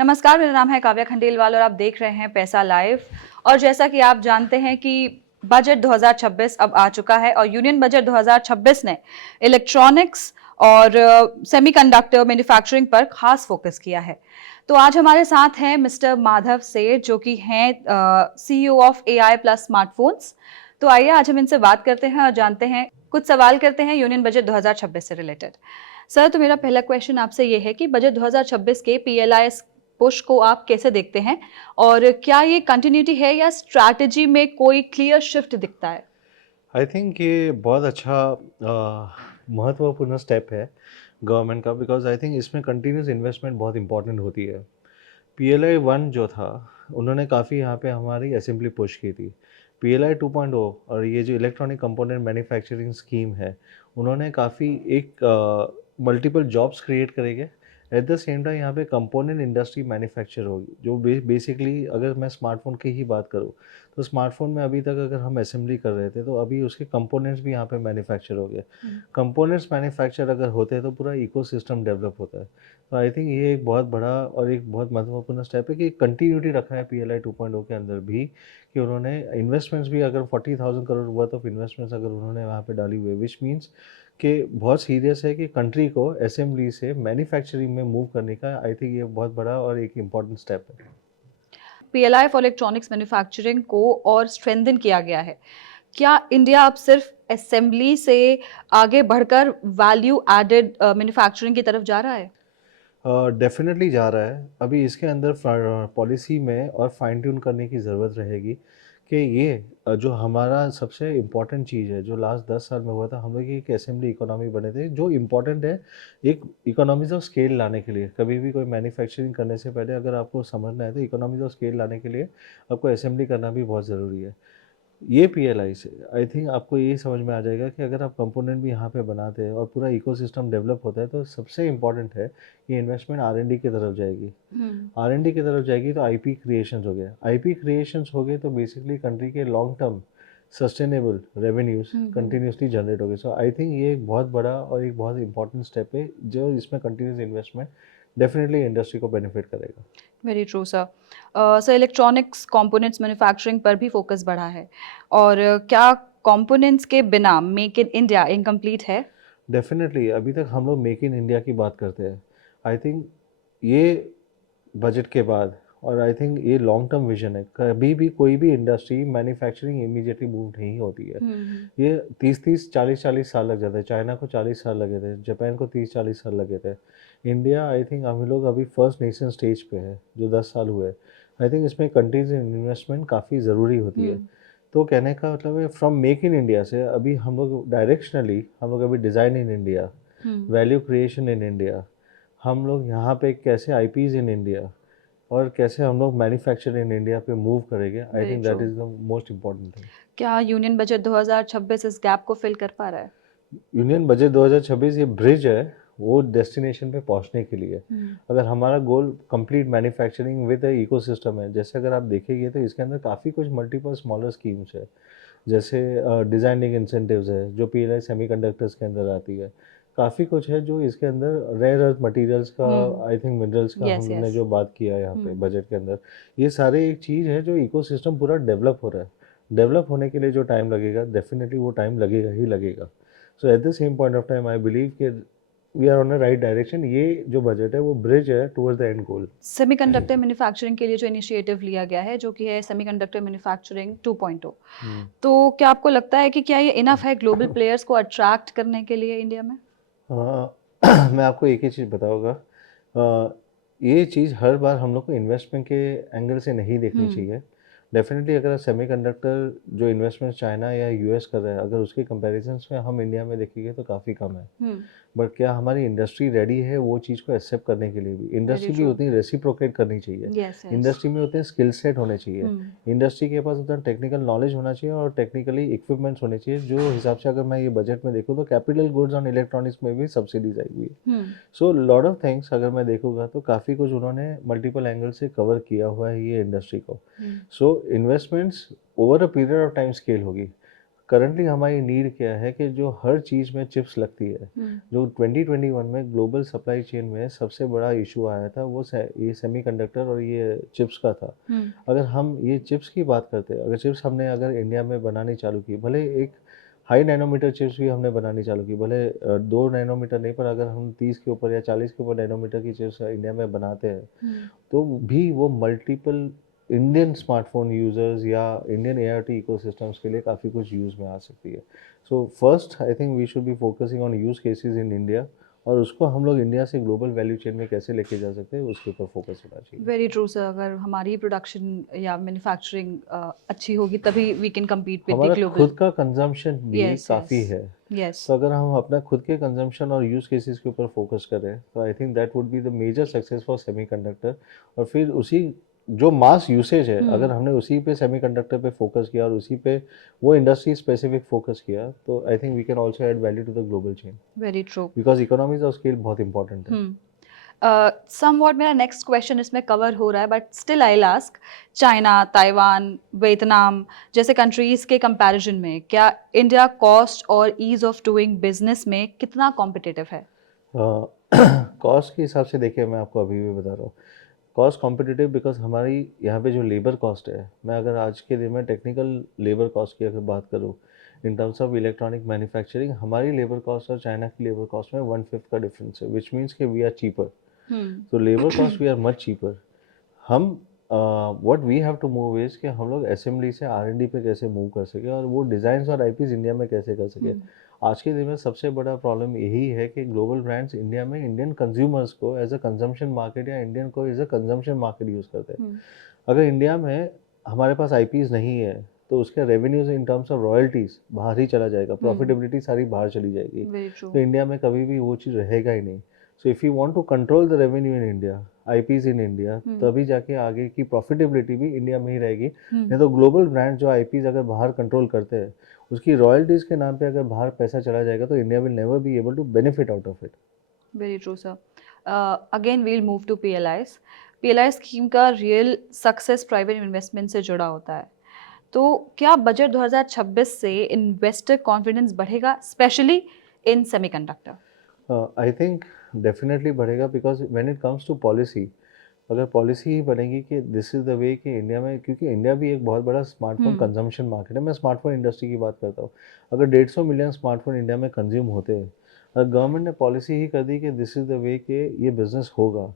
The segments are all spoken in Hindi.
नमस्कार, मेरा नाम है काव्या खंडेलवाल और आप देख रहे हैं पैसा लाइव। और जैसा कि आप जानते हैं कि बजट 2026 अब आ चुका है और यूनियन बजट 2026 ने इलेक्ट्रॉनिक्स और सेमीकंडक्टर मैन्युफैक्चरिंग पर खास फोकस किया है। तो आज हमारे साथ हैं मिस्टर माधव सेठ, जो कि हैं CEO of AI plus smartphones. तो आइए आज हम इनसे बात करते हैं और जानते हैं, कुछ सवाल करते हैं यूनियन बजट 2026 से रिलेटेड। सर, तो मेरा पहला क्वेश्चन आपसे ये है कि बजट 2026 के पीएलआई पुश को आप कैसे देखते हैं और क्या ये कंटिन्यूटी है या स्ट्रैटेजी में कोई क्लियर शिफ्ट दिखता है? आई थिंक ये बहुत अच्छा महत्वपूर्ण स्टेप है गवर्नमेंट का, बिकॉज आई थिंक इसमें कंटिन्यूस इन्वेस्टमेंट बहुत इंपॉर्टेंट होती है। PLI 1 जो था, उन्होंने काफ़ी यहाँ पे हमारी असेंबली पुश की थी। PLI 2.0 और ये जो इलेक्ट्रॉनिक कंपोनेंट मैन्युफैक्चरिंग स्कीम है, उन्होंने काफ़ी एक मल्टीपल जॉब्स क्रिएट करेंगे। एट द सेम टाइम यहाँ पे कंपोनेंट इंडस्ट्री मैन्युफैक्चर होगी, जो बेसिकली अगर मैं स्मार्टफोन की ही बात करूँ तो स्मार्टफोन में अभी तक अगर हम असेंबली कर रहे थे तो अभी उसके कंपोनेंट्स भी यहाँ पे मैन्युफैक्चर हो गए। कंपोनेंट्स मैन्युफैक्चर अगर होते हैं तो पूरा इकोसिस्टम डेवलप होता है। तो आई थिंक ये एक बहुत बड़ा और एक बहुत महत्वपूर्ण स्टेप है कि कंटिन्यूटी रखा है PLI 2.0 के अंदर भी, कि उन्होंने इन्वेस्टमेंट्स भी अगर 40,000 करोड़ वर्थ ऑफ इन्वेस्टमेंट्स अगर उन्होंने वहाँ पे डाली हुई है, विच मीन्स कि बहुत सीरियस है कि कंट्री को असेंबली से मैन्युफैक्चरिंग में मूव करने का। आई थिंक ये बहुत बड़ा और एक इम्पॉर्टेंट स्टेप है। पीएलआई फॉर इलेक्ट्रॉनिक्स मैन्युफैक्चरिंग को और स्ट्रेंथन किया गया है। क्या इंडिया अब सिर्फ असेंबली से आगे बढ़कर वैल्यू एडेड मैन्युफैक्चरिंग की तरफ जा रहा है? डेफिनेटली जा रहा है। अभी इसके अंदर पॉलिसी में और फाइन ट्यून करने की ज़रूरत रहेगी कि ये जो हमारा सबसे इम्पॉर्टेंट चीज़ है, जो लास्ट 10 साल में हुआ था, हम लोग एक असेंबली इकोनॉमी बने थे, जो इम्पॉर्टेंट है एक इकोनॉमीज ऑफ स्केल लाने के लिए। कभी भी कोई मैन्युफैक्चरिंग करने से पहले अगर आपको समझना है तो इकोनॉमीज ऑफ स्केल लाने के लिए आपको असेंबली करना भी बहुत ज़रूरी है। ये PLI से आई थिंक आपको ये समझ में आ जाएगा कि अगर आप कंपोनेंट भी यहाँ पे बनाते हैं और पूरा इकोसिस्टम डेवलप होता है, तो सबसे इम्पॉर्टेंट है कि इन्वेस्टमेंट R&D की तरफ जाएगी। R&D की तरफ जाएगी तो IP क्रिएशंस हो गया, IP क्रिएशंस हो गए तो बेसिकली कंट्री के long term sustainable revenues continuously generate हो गए। सो आई थिंक ये एक बहुत बड़ा और एक बहुत इंपॉर्टेंट स्टेप है, जो इसमें कंटिन्यूस इन्वेस्टमेंट डेफिनेटली इंडस्ट्री को बेनिफिट करेगा। Very true sir. Sir, electronics components manufacturing पर भी फोकस बढ़ा है और क्या कंपोनेंट्स के बिना मेक इन इंडिया इनकम्प्लीट है? डेफिनेटली अभी तक हम लोग मेक इन इंडिया की बात करते हैं। आई थिंक ये बजट के बाद, और आई थिंक ये लॉन्ग टर्म विजन है, कभी भी कोई भी इंडस्ट्री मैन्युफैक्चरिंग इमीडिएटली मूव नहीं होती है। ये 30-30 40-40 साल लग जाते हैं। चाइना को 40 साल लगे थे, जापान को 30-40 साल लगे थे। इंडिया आई थिंक हम लोग अभी फर्स्ट नेशन स्टेज पे है, जो 10 साल हुए। आई थिंक इसमें कंट्रीज इन्वेस्टमेंट काफ़ी ज़रूरी होती है। तो कहने का मतलब है फ्रॉम मेक इन इंडिया से अभी हम लोग डायरेक्शनली हम लोग अभी design in India, value creation in India, हम लोग यहाँ पे कैसे IPs इन इंडिया और कैसे हम लोग मैन्युफैक्चर इन इंडिया पे मूव करेंगे। I very think true. That is the most important thing. क्या यूनियन बजट 2026 इस गैप को फिल कर पा रहा है? यूनियन बजट 2026 ये ब्रिज है वो डेस्टिनेशन पे पहुंचने के लिए। अगर हमारा गोल कंप्लीट मैन्युफैक्चरिंग विद इकोसिस्टम है, जैसे अगर आप देखेंगे तो इसके अंदर काफ़ी कुछ मल्टीपल स्मॉलर स्कीम्स है, जैसे डिज़ाइनिंग इंसेंटिव्स है जो PLI सेमीकंडक्टर्स के अंदर आती है। काफ़ी कुछ है जो इसके अंदर रेयर अर्थ मटेरियल्स का, आई थिंक मिनरल्स का यस हमने यस। जो बात किया है यहाँ पे बजट के अंदर, ये सारे एक चीज़ है जो इकोसिस्टम पूरा डेवलप हो रहा है। डेवलप होने के लिए जो टाइम लगेगा, डेफिनेटली वो टाइम लगेगा ही लगेगा। So at the same point of time I believe कि we are on a right direction. ये जो बजट है वो ब्रिज है towards the end goal. Semiconductor manufacturing के लिए जो इनिशिएटिव लिया गया है, जो कि है सेमीकंडक्टर मैन्युफैक्चरिंग 2.0, तो क्या आपको लगता है कि क्या ये इनफ है ग्लोबल प्लेयर्स को अट्रैक्ट करने के लिए इंडिया में? मैं आपको एक ही चीज़ बताऊंगा, ये चीज़ हर बार हम लोग को इन्वेस्टमेंट के एंगल से नहीं देखनी चाहिए। डेफिनेटली अगर सेमीकंडक्टर जो इन्वेस्टमेंट चाइना या US कर रहा है, अगर उसके कंपैरिजन्स में हम इंडिया में देखेंगे तो काफ़ी कम है। बट क्या हमारी इंडस्ट्री रेडी है वो चीज़ को एक्सेप्ट करने के लिए भी? इंडस्ट्री भी उतनी रेसिप्रोकेट करनी चाहिए। Yes yes. इंडस्ट्री में उतने स्किल सेट होने चाहिए। इंडस्ट्री के पास उतना टेक्निकल नॉलेज होना चाहिए और टेक्निकली इक्विपमेंट्स होने चाहिए। जो हिसाब से अगर मैं ये बजट में देखूँ तो कैपिटल गुड्स ऑन इलेक्ट्रॉनिक्स में भी सब्सिडीज आई हुई है। सो लॉट ऑफ थिंग्स अगर मैं देखूँगा तो काफ़ी कुछ उन्होंने मल्टीपल एंगल से कवर किया हुआ है ये इंडस्ट्री को। So investments over a period of time scale होगी। करंटली हमारी नीड क्या है कि जो हर चीज़ में चिप्स लगती है, जो 2021 में ग्लोबल सप्लाई चेन में सबसे बड़ा इशू आया था वो ये सेमीकंडक्टर और ये चिप्स का था। अगर हम ये चिप्स की बात करते हैं, अगर इंडिया में बनानी चालू की, भले एक हाई नैनोमीटर चिप्स भी हमने बनानी चालू की, भले 2 नैनोमीटर नहीं, पर अगर हम 30 के ऊपर या 40 के ऊपर नैनोमीटर की चिप्स इंडिया में बनाते हैं, तो भी वो मल्टीपल इंडियन स्मार्टफोन यूज़र्स या इंडियन एआईटी इकोसिस्टम्स के लिए काफ़ी कुछ यूज़ में आ सकती है। So first I think we should be focusing on use cases in India, और उसको हम लोग इंडिया से ग्लोबल वैल्यू चेन में कैसे लेके जा सकते हैं उसके ऊपर फोकस होना चाहिए। वेरी ट्रू सर, अगर हमारी प्रोडक्शन या मैन्युफैक्चरिंग अच्छी होगी तभी we can compete with the हमारा ग्लोबल। खुद का कंजम्पशन भी यस काफ़ी है, यस तो अगर हम अपना खुद के कंजम्पशन और यूज़ केसेस के ऊपर फोकस करें तो I think that would be the major success for semiconductor. और फिर उसी जो मास यूसेज है, अगर हमने उसी पे सेमीकंडक्टर पे फोकस किया और उसी पे वो इंडस्ट्री स्पेसिफिक फोकस किया, तो I think we can also add value to the global chain, very true. Because economies of scale बहुत इंपॉर्टेंट है। समवॉट मेरा नेक्स्ट क्वेश्चन इसमें कवर हो रहा है, but still I ask, China, Taiwan, Vietnam जैसे कंट्रीज के कंपैरिजन में क्या इंडिया कॉस्ट और ईज ऑफ डूइंग बिजनेस में कितना कॉम्पिटिटिव है? कॉस्ट के हिसाब से देखिए, मैं आपको अभी भी बता रहा हूँ, कॉस्ट कॉम्पिटिटिव बिकॉज हमारी यहाँ पे जो लेबर कॉस्ट है, मैं अगर आज के दिन में टेक्निकल लेबर कॉस्ट की अगर बात करूँ in terms of electronic manufacturing, हमारी लेबर कॉस्ट और चाइना की लेबर कॉस्ट में 1/5 का डिफरेंस है, विच मीन्स कि वी आर चीपर। तो labour cost we are much cheaper. हम what we have to move is कि हम लोग असेंबली से आर&डी पे कैसे मूव कर सके और वो डिज़ाइंस और आईपीज इंडिया में कैसे कर सके। आज के दिन में सबसे बड़ा प्रॉब्लम यही है कि ग्लोबल ब्रांड्स इंडिया में इंडियन कंज्यूमर्स को एज अ कंजम्पशन मार्केट या इंडियन को as a consumption market use करते हैं। अगर इंडिया में हमारे पास आईपीज नहीं है तो उसके revenues in terms of royalties बाहर ही चला जाएगा, प्रॉफिटेबिलिटी सारी बाहर चली जाएगी, वेरी ट्रू। तो इंडिया में कभी भी वो चीज़ रहेगा ही नहीं। So if you want to control the revenue in India, IPs in India, तभी जाके आगे की प्रॉफिटेबिलिटी भी इंडिया में ही रहेगी। नहीं तो ग्लोबल ब्रांड जो आईपीज अगर बाहर कंट्रोल करते हैं, उसकी रॉयल्टीज के नाम पे अगर बाहर पैसा चला जाएगा तो India will never be able to benefit out of it. Very true sir. Again we'll move to PLIs. PLI scheme का रियल सक्सेस प्राइवेट इन्वेस्टमेंट से जुड़ा होता है, तो क्या बजट 2026 से इन्वेस्टर कॉन्फिडेंस बढ़ेगा, specially in semiconductor? I think definitely बढ़ेगा, because when it comes to policy, अगर पॉलिसी ही बनेगी कि दिस इज़ द वे कि इंडिया में, क्योंकि इंडिया भी एक बहुत बड़ा स्मार्टफोन कंजम्पशन मार्केट है, मैं स्मार्टफोन इंडस्ट्री की बात करता हूँ, अगर 150 मिलियन स्मार्टफोन इंडिया में कंज्यूम होते हैं, अगर गवर्नमेंट ने पॉलिसी ही कर दी कि दिस इज़ द वे कि ये बिजनेस होगा,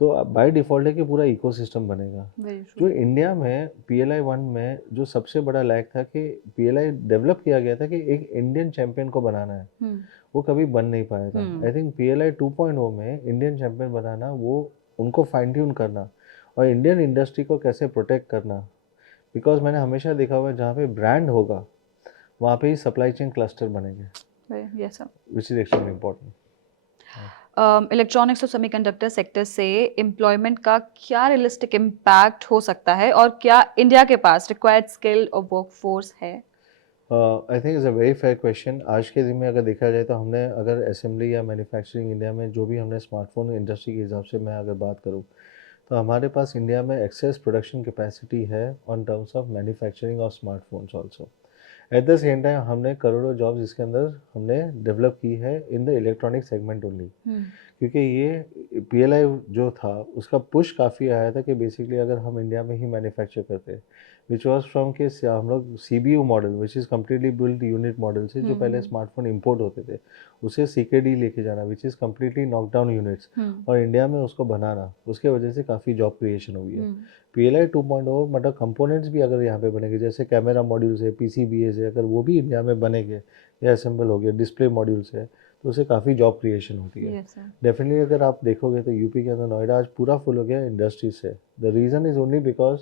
तो बाय डिफ़ॉल्ट है कि पूरा इकोसिस्टम बनेगा। जो इंडिया में पीएलआई 1 में जो सबसे बड़ा लैक था कि पीएलआई डेवलप किया गया था कि एक इंडियन चैंपियन को बनाना है, वो कभी बन नहीं पाया था। आई थिंक पीएलआई 2.0 में इंडियन चैंपियन बनाना, वो उनको फाइन ट्यून करना और इंडियन इंडस्ट्री को कैसे प्रोटेक्ट करना, बिकॉज मैंने हमेशा देखा हुआ है जहाँ पे ब्रांड होगा वहाँ पे ही सप्लाई चेन क्लस्टर बनेंगे, yes sir. Which is extremely important. Electronics और सेमीकंडक्टर सेक्टर से एम्प्लॉयमेंट का क्या रियलिस्टिक इम्पैक्ट हो सकता है, और क्या इंडिया के पास रिक्वायर्ड स्किल और वर्कफोर्स है? I think is a very fair question. आज के दिन में अगर देखा जाए तो हमने अगर असेंबली या मैन्युफैक्चरिंग इंडिया में जो भी हमने स्मार्टफोन इंडस्ट्री के हिसाब से मैं अगर बात करूँ, तो हमारे पास इंडिया में एक्सेस प्रोडक्शन कैपेसिटी है on terms of manufacturing of smartphones also. Eight the same time हमने करोड़ों जॉब्स इसके अंदर हमने डेवलप की है in the electronic segment only, क्योंकि ये पीएलआई जो था उसका पुश काफ़ी आया था कि बेसिकली अगर हम इंडिया में ही मैन्युफैक्चर करते, विच वॉज फ्रॉम के हम लोग CBU model, which is completely build unit model से, जो पहले स्मार्टफोन इंपोर्ट होते थे उसे CKD लेके जाना, which is completely knockdown units, और इंडिया में उसको बनाना, उसके वजह से काफ़ी जॉब क्रिएशन हुई है। पीएलआई 2.0 मतलब कंपोनेंट्स भी अगर यहाँ पे बनेंगे, जैसे कैमरा मॉड्यूल्स है, PCBAs है, अगर वो भी इंडिया में बनेंगे या असेंबल हो गया, डिस्प्ले मॉड्यूल्स है, तो उससे काफ़ी जॉब क्रिएशन होती है। डेफिनेटली अगर आप देखोगे तो यूपी के अंदर नोएडा आज पूरा फुल हो गया इंडस्ट्री से। The reason is only because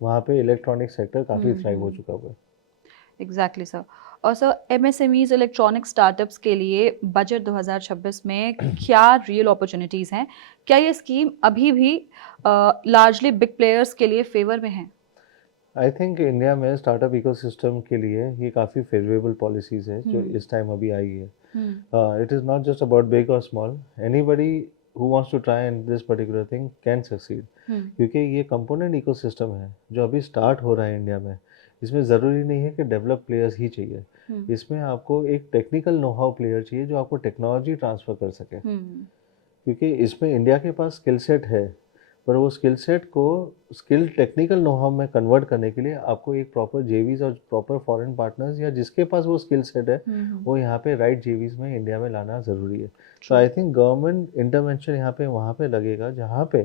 वहाँ पे इलेक्ट्रॉनिक सेक्टर काफ़ी थ्राइव हो चुका हुआ है। Exactly sir. और सर, MSMEs इलेक्ट्रॉनिक स्टार्टअप्स के लिए बजट 2026 में क्या रियल अपॉर्चुनिटीज़ हैं? क्या ये स्कीम अभी भी लार्जली बिग प्लेयर्स के लिए फेवर में है? आई थिंक इंडिया में स्टार्टअप इकोसिस्टम के लिए ये काफ़ी फेवरेबल पॉलिसीज़ है जो इस टाइम अभी आई है। It is not just about big और small, anybody who wants to try in this particular thing can succeed, क्योंकि ये कंपोनेंट इकोसिस्टम है जो अभी स्टार्ट हो रहा है इंडिया में। इसमें ज़रूरी नहीं है कि डेवलप प्लेयर्स ही चाहिए, इसमें आपको एक टेक्निकल नो हाउ प्लेयर चाहिए जो आपको टेक्नोलॉजी ट्रांसफ़र कर सके, क्योंकि इसमें इंडिया के पास स्किल सेट है, पर वो स्किल सेट को स्किल टेक्निकल नो हाउ में कन्वर्ट करने के लिए आपको एक प्रॉपर जेवीज और प्रॉपर फॉरेन पार्टनर्स या जिसके पास वो स्किल सेट है वो यहाँ पे राइट जेवीज में इंडिया में लाना ज़रूरी है। तो आई थिंक गवर्नमेंट इंटरवेंशन यहाँ पे वहाँ पे लगेगा जहाँ पे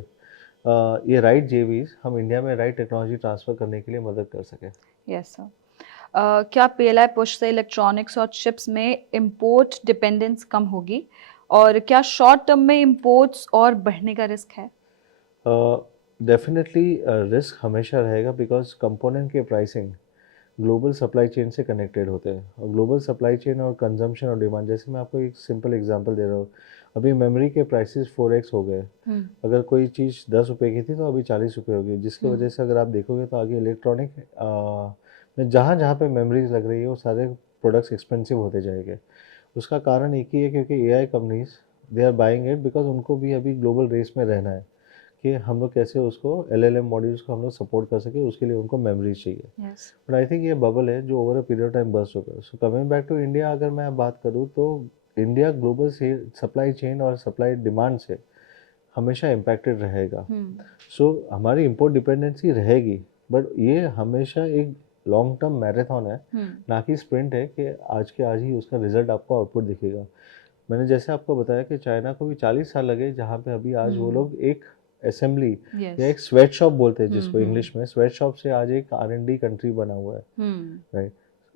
ये राइट जेवीज हम इंडिया में राइट टेक्नोलॉजी ट्रांसफ़र करने के लिए मदद कर सकें। Yes sir. क्या पीएलआई पुश से इलेक्ट्रॉनिक्स और चिप्स में इंपोर्ट डिपेंडेंस कम होगी और क्या शॉर्ट टर्म में इंपोर्ट्स और बढ़ने का रिस्क है? डेफिनेटली रिस्क हमेशा रहेगा, बिकॉज कंपोनेंट के प्राइसिंग ग्लोबल सप्लाई चेन से कनेक्टेड होते हैं, और ग्लोबल सप्लाई चेन और कंजम्पशन और डिमांड, जैसे मैं आपको एक सिंपल एग्जांपल दे रहा हूँ, अभी मेमोरी के प्राइसेस 4x हो गए। अगर कोई चीज़ 10 रुपये की थी तो अभी 40 रुपये होगी, जिसकी वजह से अगर आप देखोगे तो आगे इलेक्ट्रॉनिक में जहाँ जहाँ पे मेमोरीज लग रही है वो सारे प्रोडक्ट्स एक्सपेंसिव होते जाएंगे। उसका कारण एक ही है, क्योंकि AI companies they are buying it, because उनको भी अभी ग्लोबल रेस में रहना है कि हम लोग कैसे उसको LLM मॉड्यूल्स को हम लोग सपोर्ट कर सके, उसके लिए उनको मेमोरीज चाहिए। बट आई थिंक ये बबल है जो over a period of time burst होगा। So coming back to India, अगर मैं बात करूँ तो इंडिया ग्लोबल सप्लाई चेन और सप्लाई डिमांड से हमेशा इम्पैक्टेड रहेगा। सो हमारी इम्पोर्ट डिपेंडेंसी रहेगी, बट ये हमेशा एक लॉन्ग टर्म मैराथन है, ना कि स्प्रिंट है कि आज के आज ही उसका रिजल्ट आपको आउटपुट दिखेगा। मैंने जैसे आपको बताया कि चाइना को भी 40 साल लगे, जहाँ पे अभी आज वो लोग एक असेंबली या एक स्वेट शॉप बोलते हैं जिसको इंग्लिश में, स्वेट शॉप से आज एक R&D कंट्री बना हुआ है, राइट।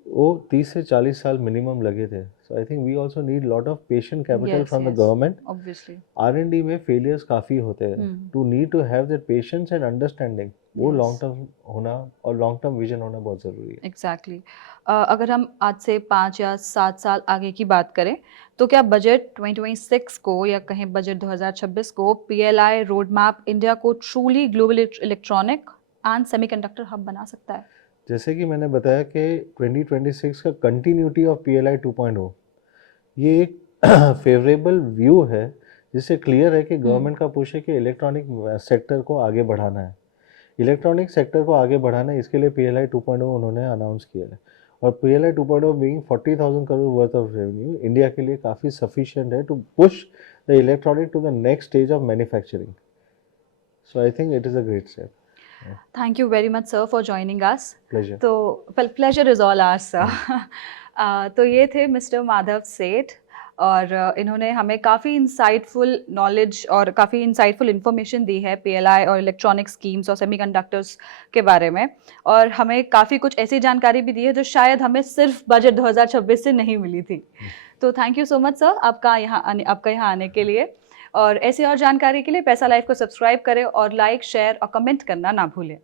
वो 30 से 40 साल मिनिमम लगे थे। So I think we also need lot of patient capital from the government. Obviously R&D में फेलियर्स काफ़ी होते हैं, to need to have that patience and understanding, वो लॉन्ग टर्म होना और लॉन्ग टर्म विजन होना बहुत ज़रूरी है। एग्जैक्टली। अगर हम आज से 5 या 7 साल आगे की बात करें तो क्या बजट 2026 को या कहें बजट 2026 को पीएलआई रोड मैप इंडिया को truly global electronic and semiconductor hub बना सकता है? जैसे कि मैंने बताया कि 2026 का कंटिन्यूटी ऑफ PLI 2.0 ये एक फेवरेबल व्यू है, जिससे क्लियर है कि गवर्नमेंट का पुश है कि इलेक्ट्रॉनिक सेक्टर को आगे बढ़ाना है। इलेक्ट्रॉनिक सेक्टर को आगे बढ़ाना है, इसके लिए PLI 2.0 उन्होंने अनाउंस किया है, और PLI 2.0 being 40,000 crore worth of revenue India के लिए काफ़ी सफिशिएंट है to push the electronic to the next stage of manufacturing. So I think it is a great step. Thank you very much, sir, for joining us. Pleasure. तो pleasure is all ours, sir. तो ये थे मिस्टर माधव सेठ, और इन्होंने हमें काफ़ी इंसाइटफुल नॉलेज और काफ़ी इंसाइटफुल इन्फॉर्मेशन दी है पीएलआई और इलेक्ट्रॉनिक स्कीम्स और सेमीकंडक्टर्स के बारे में, और हमें काफ़ी कुछ ऐसी जानकारी भी दी है जो शायद हमें सिर्फ बजट 2026 से नहीं मिली थी। तो thank you so much sir आपका यहाँ आने के लिए, और ऐसी और जानकारी के लिए पैसा लाइव को सब्सक्राइब करें और लाइक, शेयर और कमेंट करना ना भूलें।